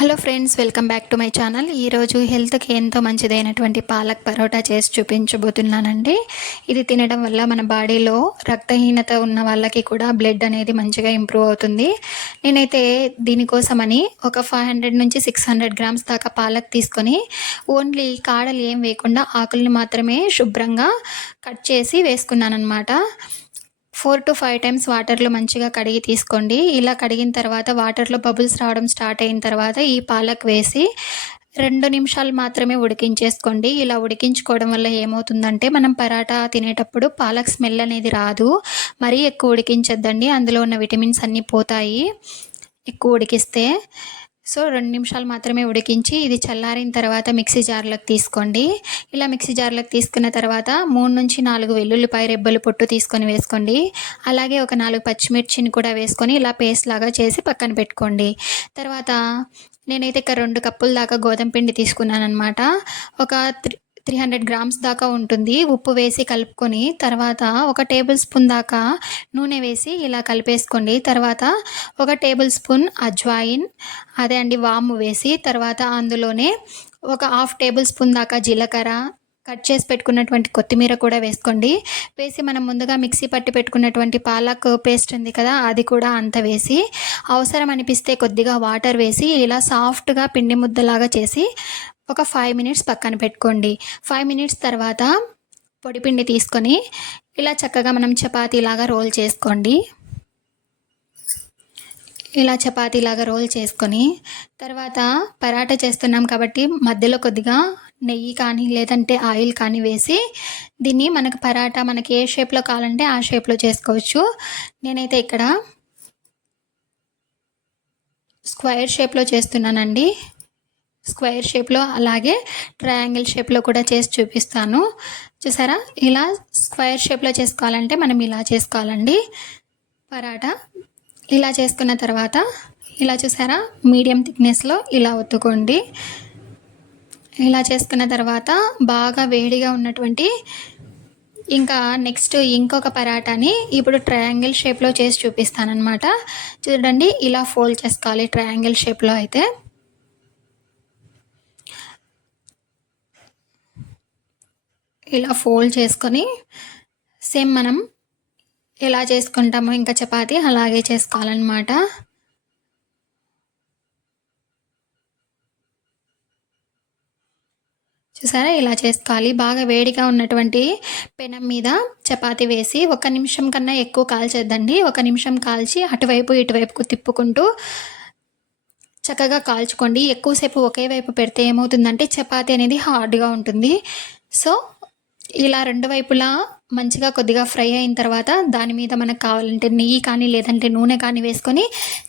Hello friends, welcome back to my channel. ఈరోజు హెల్త్కి ఎంతో మంచిదైనటువంటి పాలక్ పరోటా చేసి చూపించబోతున్నానండి. ఇది తినడం వల్ల మన బాడీలో రక్తహీనత ఉన్న వాళ్ళకి కూడా బ్లడ్ అనేది మంచిగా ఇంప్రూవ్ అవుతుంది. నేనైతే దీనికోసమని ఒక 500 నుంచి 600 గ్రామ్స్ దాకా పాలక్ తీసుకొని ఓన్లీ కాడలు ఏం వేయకుండా ఆకుల్ని మాత్రమే శుభ్రంగా కట్ చేసి వేసుకున్నానమాట. 4-5 టైమ్స్ వాటర్లో మంచిగా కడిగి తీసుకోండి. ఇలా కడిగిన తర్వాత వాటర్లో బబుల్స్ రావడం స్టార్ట్ అయిన తర్వాత ఈ పాలక్ వేసి 2 నిమిషాలు మాత్రమే ఉడికించేసుకోండి. ఇలా ఉడికించుకోవడం వల్ల ఏమవుతుందంటే మనం పరాటా తినేటప్పుడు పాలక్ స్మెల్ అనేది రాదు. మరీ ఎక్కువ ఉడికించొద్దండి, అందులో ఉన్న విటమిన్స్ అన్నీ పోతాయి ఎక్కువ ఉడికిస్తే. సో 2 నిమిషాలు మాత్రమే ఉడికించి ఇది చల్లారిన తర్వాత మిక్సీ జార్లోకి తీసుకోండి. ఇలా మిక్సీ జార్లోకి తీసుకున్న తర్వాత 3-4 వెల్లుల్లిపాయ రెబ్బలు పొట్టు తీసుకొని వేసుకోండి. అలాగే ఒక 4 పచ్చిమిర్చిని కూడా వేసుకొని ఇలా పేస్ట్ లాగా చేసి పక్కన పెట్టుకోండి. తర్వాత నేనైతే ఇక్కడ 2 కప్పుల దాకా గోధుమ పిండి తీసుకున్నానమాట. ఒక 300 గ్రామ్స్ దాకా ఉంటుంది. ఉప్పు వేసి కలుపుకొని తర్వాత ఒక టేబుల్ స్పూన్ దాకా నూనె వేసి ఇలా కలిపేసుకోండి. తర్వాత ఒక టేబుల్ స్పూన్ అజ్వాయిన్, అదే అండి వాము వేసి తర్వాత అందులోనే ఒక హాఫ్ టేబుల్ స్పూన్ దాకా జీలకర్ర, కట్ చేసి పెట్టుకున్నటువంటి కొత్తిమీర కూడా వేసుకోండి. వేసి మనం ముందుగా మిక్సీ పట్టి పెట్టుకున్నటువంటి పాలక్ పేస్ట్ ఉంది కదా, అది కూడా అంత వేసి అవసరం అనిపిస్తే కొద్దిగా వాటర్ వేసి ఇలా సాఫ్ట్గా పిండి ముద్దలాగా చేసి ఒక 5 మినిట్స్ పక్కన పెట్టుకోండి. 5 మినిట్స్ తర్వాత పొడిపిండి తీసుకొని ఇలా చక్కగా మనం చపాతీలాగా రోల్ చేసుకోండి. ఇలా చపాతీలాగా రోల్ చేసుకొని తర్వాత పరాటా చేస్తున్నాం కాబట్టి మధ్యలో కొద్దిగా నెయ్యి కానీ లేదంటే ఆయిల్ కానీ వేసి దీన్ని మనకి ఏ షేప్లో కావాలంటే ఆ షేప్లో చేసుకోవచ్చు. నేనైతే ఇక్కడ స్క్వేర్ షేప్లో చేస్తున్నానండి. స్క్వేర్ షేప్లో అలాగే ట్రయాంగిల్ షేప్లో కూడా చేసి చూపిస్తాను. చూసారా, ఇలా స్క్వేర్ షేప్లో చేసుకోవాలంటే మనం ఇలా చేసుకోవాలండి పరాటా. ఇలా చేసుకున్న తర్వాత ఇలా చూసారా, మీడియం థిక్నెస్లో ఇలా ఒత్తుకోండి. ఇలా చేసుకున్న తర్వాత బాగా వేడిగా ఉన్నటువంటి ఇంకా నెక్స్ట్ ఇంకొక పరాటాని ఇప్పుడు ట్రయాంగిల్ షేప్లో చేసి చూపిస్తానమాట. చూడండి, ఇలా ఫోల్డ్ చేసుకోవాలి ట్రయాంగిల్ షేప్లో. అయితే ఇలా ఫోల్డ్ చేసుకొని సేమ్ మనం ఎలా చేసుకుంటామో ఇంకా చపాతీ అలాగే చేసుకోవాలన్నమాట. చూసారా, ఇలా చేసుకోవాలి. బాగా వేడిగా ఉన్నటువంటి పెనం మీద చపాతీ వేసి 1 నిమిషం కన్నా ఎక్కువ కాల్చేద్దండి. 1 నిమిషం కాల్చి అటువైపు ఇటువైపుకు తిప్పుకుంటూ చక్కగా కాల్చుకోండి. ఎక్కువసేపు ఒకే వైపు పెడితే ఏమవుతుందంటే చపాతీ అనేది హార్డ్గా ఉంటుంది. సో ఇలా 2 వైపులా మంచిగా కొద్దిగా ఫ్రై అయిన తర్వాత దాని మీద మనకు కావాలంటే నెయ్యి కానీ లేదంటే నూనె కానీ వేసుకొని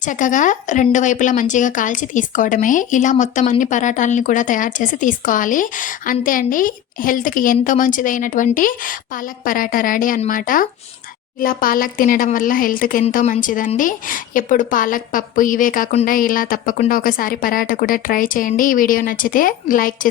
చక్కగా 2 వైపులా మంచిగా కాల్చి తీసుకోవడమే. ఇలా మొత్తం అన్ని పరాటాలని కూడా తయారు చేసి తీసుకోవాలి. అంతే అండి, హెల్త్కి ఎంతో మంచిదైనటువంటి పాలక్ పరాటా రెడీ అనమాట. ఇలా పాలక్ తినడం వల్ల హెల్త్కి ఎంతో మంచిదండి. ఎప్పుడు పాలక్ పప్పు ఇవే కాకుండా ఇలా తప్పకుండా ఒకసారి పరాటా కూడా ట్రై చేయండి. ఈ వీడియో నచ్చితే లైక్ చేసి